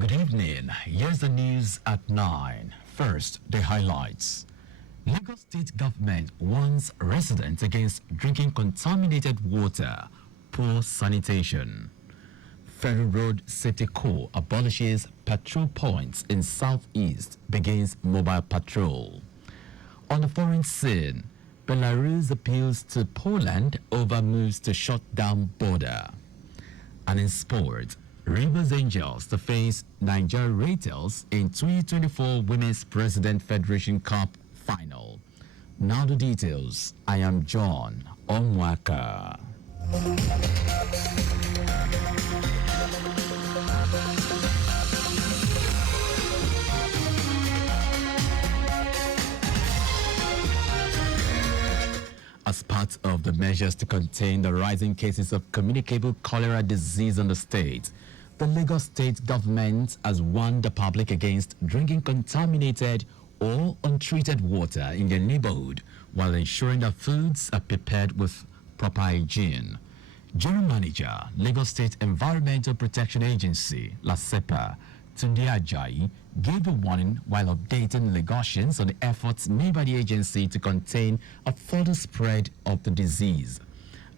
Good evening. Here's the news at 9. First, the highlights. Lagos State government warns residents against drinking contaminated water, poor sanitation. Federal Road Safety Corps abolishes patrol points in Southeast, begins mobile patrol. On the foreign scene, Belarus appeals to Poland over moves to shut down border. And in sport, Rivers Angels to face Nigeria Raiders in 2024 Women's President Federation Cup final. Now the details. I am John Omoaka. As part of the measures to contain the rising cases of communicable cholera disease in the state, the Lagos State government has warned the public against drinking contaminated or untreated water in their neighborhood while ensuring that foods are prepared with proper hygiene. General Manager, Lagos State Environmental Protection Agency, LASEPA, Tunde Ajayi, gave a warning while updating Lagosians on the efforts made by the agency to contain a further spread of the disease.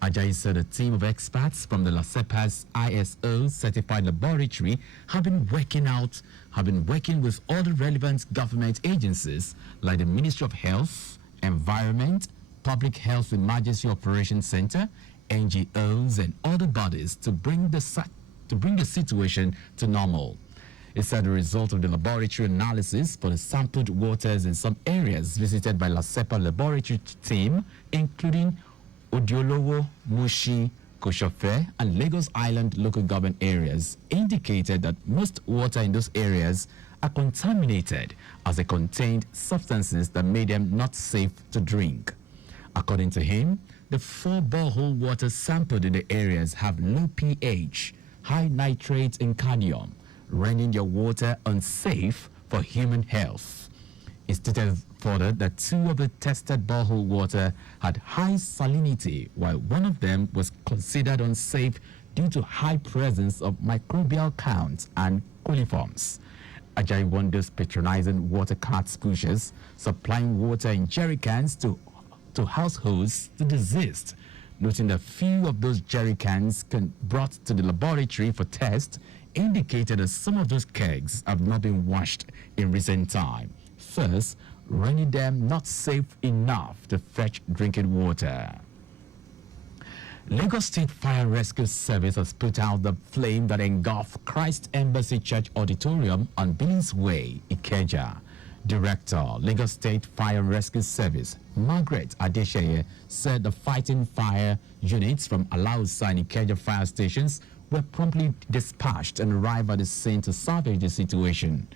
Ajayi said a team of experts from the LASEPA's ISO certified laboratory have been working with all the relevant government agencies like the Ministry of Health, Environment, Public Health Emergency Operations Center, NGOs, and other bodies to bring the situation to normal. It said the result of the laboratory analysis for the sampled waters in some areas visited by LASEPA laboratory team, including Odiolowo, Mushi, Koshofe, and Lagos Island local government areas, indicated that most water in those areas are contaminated as they contained substances that made them not safe to drink. According to him, the 4 borehole water sampled in the areas have low pH, high nitrates in cadmium, rendering their water unsafe for human health. It stated further that 2 of the tested borehole water had high salinity, while one of them was considered unsafe due to high presence of microbial counts and coliforms. Ajayi warned those patronizing water carts pushers supplying water in jerry cans to households to desist, noting that few of those jerry cans brought to the laboratory for test indicated that some of those kegs have not been washed in recent time, thus rendering them not safe enough to fetch drinking water. Lagos State Fire and Rescue Service has put out the flame that engulfed Christ Embassy Church Auditorium on Billings Way, Ikeja. Director, Lagos State Fire and Rescue Service, Margaret Adesheye, said the fighting fire units from Alausa and Ikeja fire stations were promptly dispatched and arrived at the scene to salvage the situation.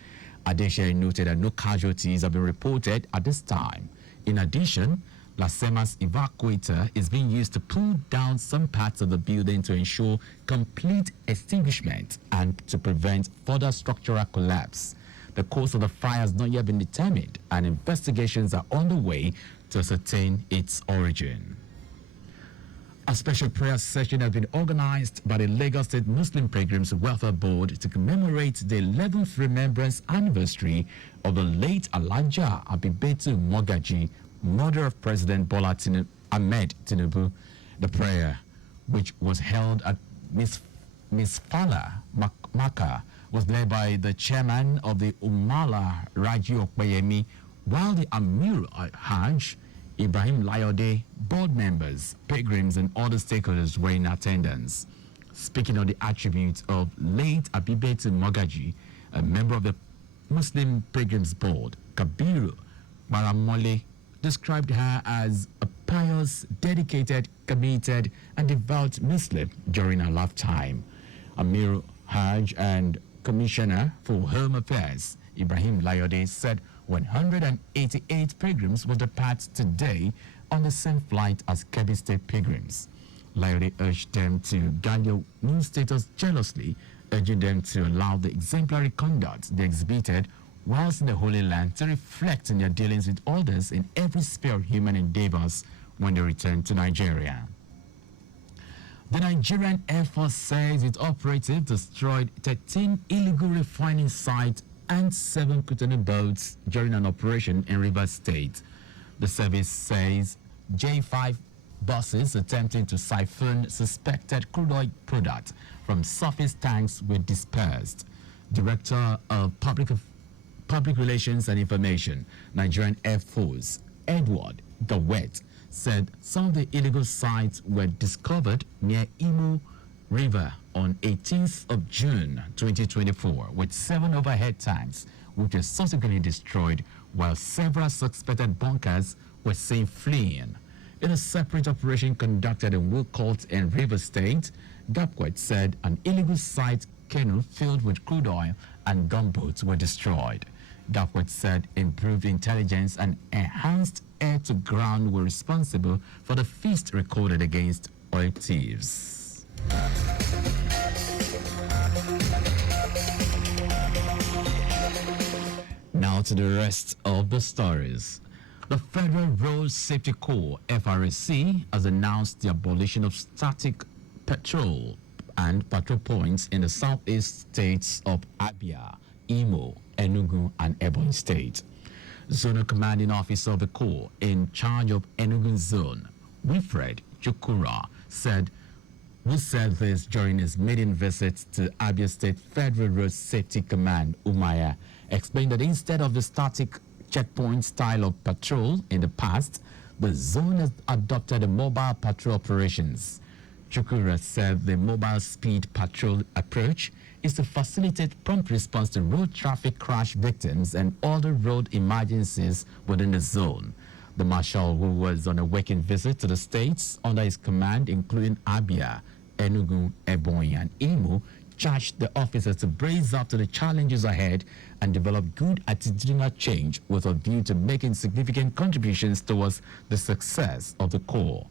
Adesheye noted that no casualties have been reported at this time. In addition, LASEMA's evacuator is being used to pull down some parts of the building to ensure complete extinguishment and to prevent further structural collapse. The cause of the fire has not yet been determined, and investigations are underway to ascertain its origin. A special prayer session has been organized by the Lagos State Muslim Pilgrims Welfare Board to commemorate the 11th remembrance anniversary of the late Alhaja Abibetu Mogaji, mother of President Bola Ahmed Tinubu. The prayer, which was held at Misfala Maka, was led by the chairman of the Umala Raji Okpeyemi, while the Amir Hajj Ibrahim Layode, board members, pilgrims, and other stakeholders were in attendance. Speaking on the attributes of late Abibetu Mogaji, a member of the Muslim Pilgrims Board, Kabiru Maramole, described her as a pious, dedicated, committed, and devout Muslim during her lifetime. Amir Hajj and Commissioner for Home Affairs, Ibrahim Layode, said 188 pilgrims will depart today on the same flight as Kebbi State pilgrims. Layode urged them to guard their new status jealously, urging them to allow the exemplary conduct they exhibited whilst in the Holy Land to reflect on their dealings with others in every sphere of human endeavors when they return to Nigeria. The Nigerian Air Force says its operative destroyed 13 illegal refining sites and 7 container boats during an operation in Rivers State. The service says J5 buses attempting to siphon suspected crude oil products from surface tanks were dispersed. Director of Public Relations and Information, Nigerian Air Force, Edward Gawet, said some of the illegal sites were discovered near Imo River on 18th of June 2024 with 7 overhead tanks which were subsequently destroyed while several suspected bunkers were seen fleeing. In a separate operation conducted in Wilcolt and River State, Gapquet said an illegal site canoe filled with crude oil and gunboats were destroyed. Gapquet said improved intelligence and enhanced air-to-ground were responsible for the feast recorded against oil thieves. Now to the rest of the stories. The Federal Road Safety Corps, FRSC, has announced the abolition of static patrol and patrol points in the southeast states of Abia, Imo, Enugu, and Ebonyi State. Zonal Commanding Officer of the Corps in charge of Enugu Zone, Wilfred Chukura, who said this during his maiden visit to Abia State Federal Road Safety Command, Umaya, explained that instead of the static checkpoint style of patrol in the past, the zone has adopted a mobile patrol operations. Chukura said the mobile speed patrol approach is to facilitate prompt response to road traffic crash victims and other road emergencies within the zone. The marshal, who was on a working visit to the states under his command, including Abia, Enugu, Ebonyi, and Imo, charged the officers to brace up to the challenges ahead and develop good attitudinal change with a view to making significant contributions towards the success of the Corps.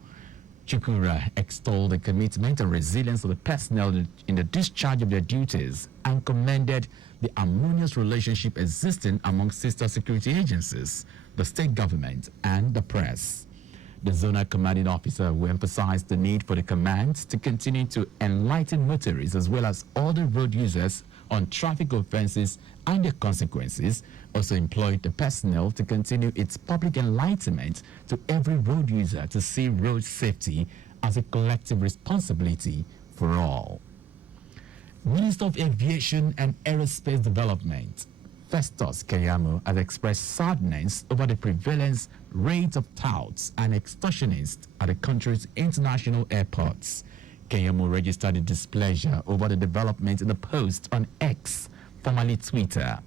Chukura extolled the commitment and resilience of the personnel in the discharge of their duties and commended the harmonious relationship existing among sister security agencies, the state government, and the press. The zonal commanding officer will emphasize the need for the command to continue to enlighten motorists as well as other road users on traffic offenses and their consequences. Also employed the personnel to continue its public enlightenment to every road user to see road safety as a collective responsibility for all. Minister of Aviation and Aerospace Development, Festus Keyamo, has expressed sadness over the prevalence rate of touts and extortionists at the country's international airports. Keyamo registered his displeasure over the development in the post on X, formerly Twitter.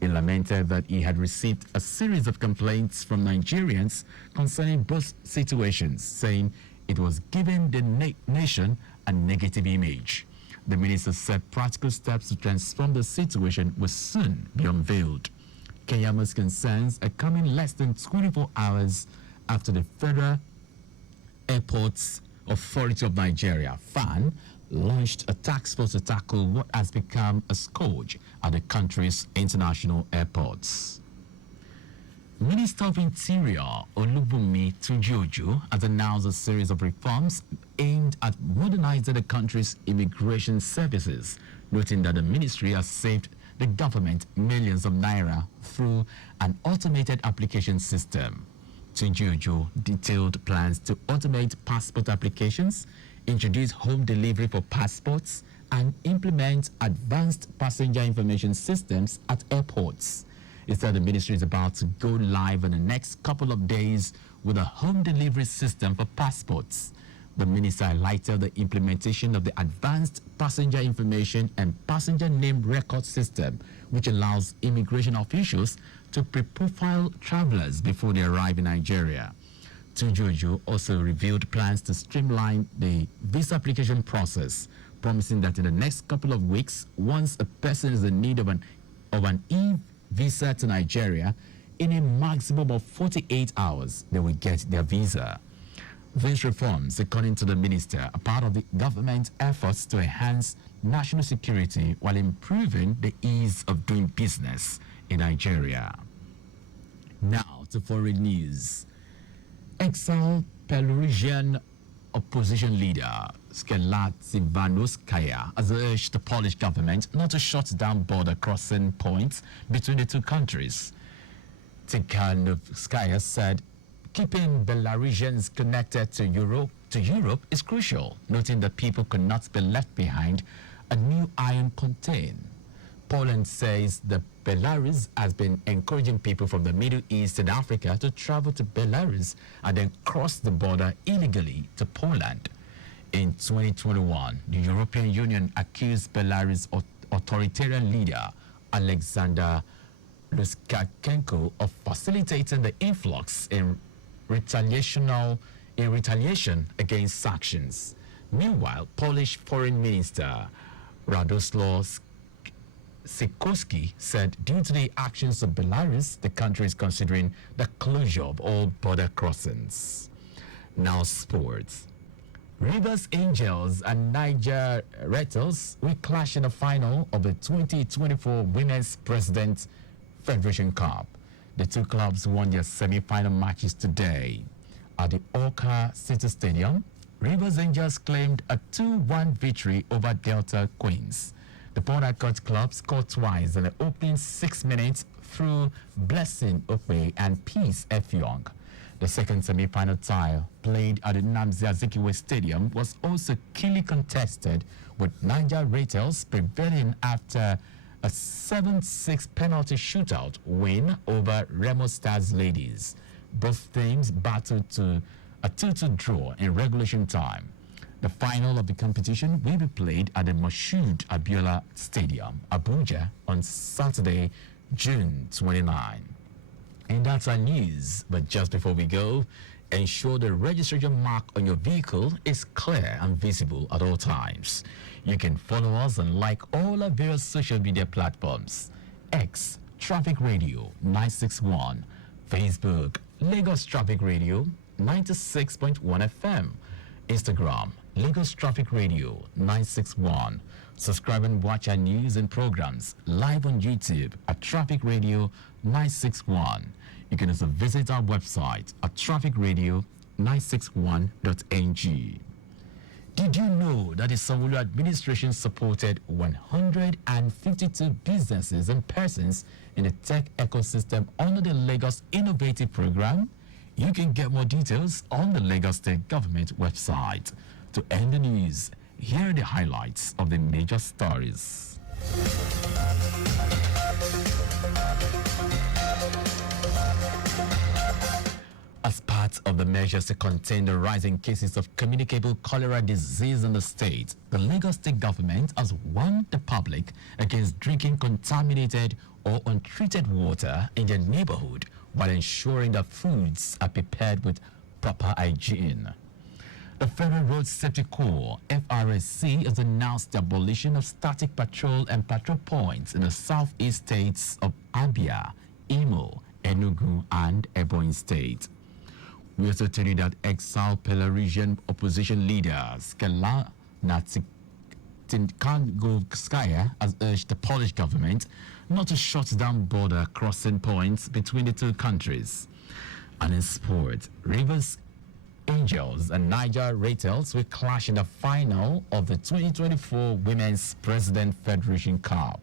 He lamented that he had received a series of complaints from Nigerians concerning both situations, saying it was giving the nation a negative image. The minister said practical steps to transform the situation will soon be unveiled. Kenyamu's concerns are coming less than 24 hours after the Federal Airports Authority of Nigeria, FAN, launched a task force to tackle what has become a scourge at the country's international airports. Minister of Interior Olubunmi Tunjiojo has announced a series of reforms aimed at modernizing the country's immigration services, noting that the ministry has saved the government millions of naira through an automated application system. Tunjiojo detailed plans to automate passport applications, introduce home delivery for passports, and implement advanced passenger information systems at airports. He said the ministry is about to go live in the next couple of days with a home delivery system for passports. The minister highlighted the implementation of the advanced passenger information and passenger name record system, which allows immigration officials to pre-profile travelers before they arrive in Nigeria. Tunjojo also revealed plans to streamline the visa application process, promising that in the next couple of weeks, once a person is in need of an e-visa to Nigeria, in a maximum of 48 hours, they will get their visa. These reforms, according to the minister, are part of the government's efforts to enhance national security while improving the ease of doing business in Nigeria. Now to foreign news. Exiled Belarusian opposition leader Skelativanouskaya has urged the Polish government not to shut down border crossing points between the two countries. Tikhanovskaya said keeping Belarusians connected to Europe is crucial, noting that people could not be left behind, a new iron contain. Poland says that Belarus has been encouraging people from the Middle East and Africa to travel to Belarus and then cross the border illegally to Poland. In 2021, the European Union accused Belarus authoritarian leader Alexander Lukashenko of facilitating the influx in retaliation against sanctions. Meanwhile, Polish Foreign Minister Radosław Sikorski said due to the actions of Belarus, the country is considering the closure of all border crossings. Now sports. Rivers Angels and Niger Rattles will clash in the final of the 2024 Women's President Federation Cup. The two clubs won their semi-final matches today. At the Omoaka City Stadium, Rivers Angels claimed a 2-1 victory over Delta Queens. The Port Harcourt club scored twice in the opening 6 minutes through Blessing Ope and Peace Effiong. The second semi-final tie, played at the Nnamdi Azikiwe Stadium, was also keenly contested, with Niger Rattles prevailing after a 7-6 penalty shootout win over Remo Stars Ladies. Both teams battled to a 2-2 draw in regulation time. The final of the competition will be played at the Moshood Abiola Stadium, Abuja, on Saturday, June 29. And that's our news. But just before we go, ensure the registration mark on your vehicle is clear and visible at all times. You can follow us and like all our various social media platforms. X, Traffic Radio 961. Facebook, Lagos Traffic Radio 96.1 FM. Instagram, Lagos Traffic Radio 961. Subscribe and watch our news and programs live on YouTube at Traffic Radio 961. You can also visit our website at trafficradio961.ng. Did you know that the Sanwo-Olu administration supported 152 businesses and persons in the tech ecosystem under the Lagos Innovative Program? You can get more details on the Lagos State Government website. To end the news, here are the highlights of the major stories. As part of the measures to contain the rising cases of communicable cholera disease in the state, the Lagos State Government has warned the public against drinking contaminated or untreated water in their neighborhood while ensuring that foods are prepared with proper hygiene. The Federal Road Safety Corps, FRSC, has announced the abolition of static patrol and patrol points in the southeast states of Abia, Imo, Enugu, and Ebonyi State. We also tell you that exiled Belarusian opposition leader Skelativanouskaya has urged the Polish government not to shut down border crossing points between the two countries. And in sport, Rivers Angels and Niger Rattles will clash in the final of the 2024 Women's President Federation Cup.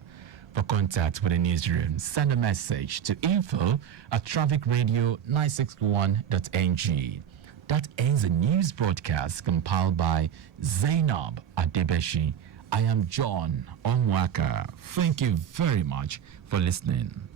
For contact with the newsroom, send a message to info@trafficradio961.ng. That ends the news broadcast compiled by Zainab Adebeshi. I am John Omoaka. Thank you very much for listening.